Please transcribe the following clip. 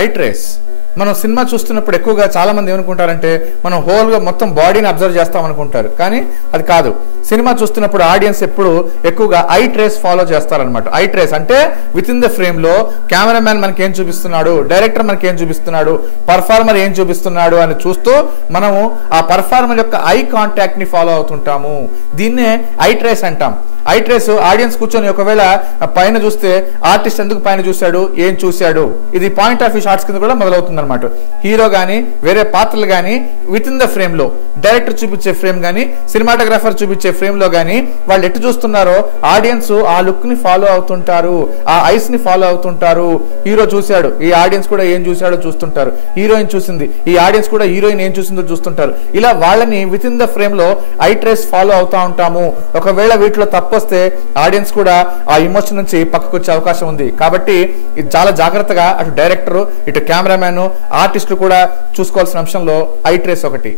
I trace. మనం cinema చూస్తున్నప్పుడు ఎక్కువగా చాలా మంది ఏమనుకుంటారంటే మనం హోల్గా మొత్తం బాడీని అబ్జర్వ్ చేస్తాం అనుకుంటారు, కానీ అది కాదు. సినిమా చూస్తున్నప్పుడు ఆడియన్స్ ఎప్పుడు ఎక్కువగా ఐ ట్రేస్ ఫాలో చేస్తారనమాట. ఐ ట్రేస్ అంటే విత్ ఇన్ ద ఫ్రేమ్ లో కెమెరామ్యాన్ మనకి ఏం చూపిస్తున్నాడు, డైరెక్టర్ మనకి ఏం చూపిస్తున్నాడు, పర్ఫార్మర్ ఏం చూపిస్తున్నాడు అని చూస్తూ మనము ఆ పర్ఫార్మర్ యొక్క ఐ కాంటాక్ట్ ని ఫాలో అవుతుంటాము. దీన్నే ఐ ట్రేస్ అంటాం. ఐ ట్రేస్ ఆడియన్స్ కూర్చొని ఒకవేళ పైన చూస్తే ఆర్టిస్ట్ ఎందుకు పైన చూశాడు, ఏం చూశాడు, ఇది పాయింట్ ఆఫ్ వ్యూ షాట్స్ కింద కూడా మొదలవుతుంది అనమాట. హీరో గానీ వేరే పాత్రలు గానీ విత్ ఇన్ ద ఫ్రేమ్ లో డైరెక్టర్ చూపించే ఫ్రేమ్ గానీ సినిమాటోగ్రాఫర్ చూపించే ఫ్రేమ్ లో గానీ వాళ్ళు ఎటు చూస్తున్నారో ఆడియన్స్ ఆ లుక్ ని ఫాలో అవుతుంటారు, ఆ ఐస్ ని ఫాలో అవుతుంటారు. హీరో చూశాడు, ఈ ఆడియన్స్ కూడా ఏం చూశాడో చూస్తుంటారు. హీరోయిన్ చూసింది, ఈ ఆడియన్స్ కూడా హీరోయిన్ ఏం చూసిందో చూస్తుంటారు. ఇలా వాళ్ళని విత్ ఇన్ ద ఫ్రేమ్ లో ఐ ట్రేస్ ఫాలో అవుతా ఉంటాము. ఒకవేళ వీటిలో తప్పు వస్తే ఆడియన్స్ కూడా ఆ ఎమోషన్ నుంచి పక్కకు వచ్చే అవకాశం ఉంది. కాబట్టి ఇది చాలా జాగ్రత్తగా అటు డైరెక్టర్, ఇటు కెమెరామ్యాన్, ఆర్టిస్టులు కూడా చూసుకోవాల్సిన అంశంలో ఐ ట్రేస్ ఒకటి.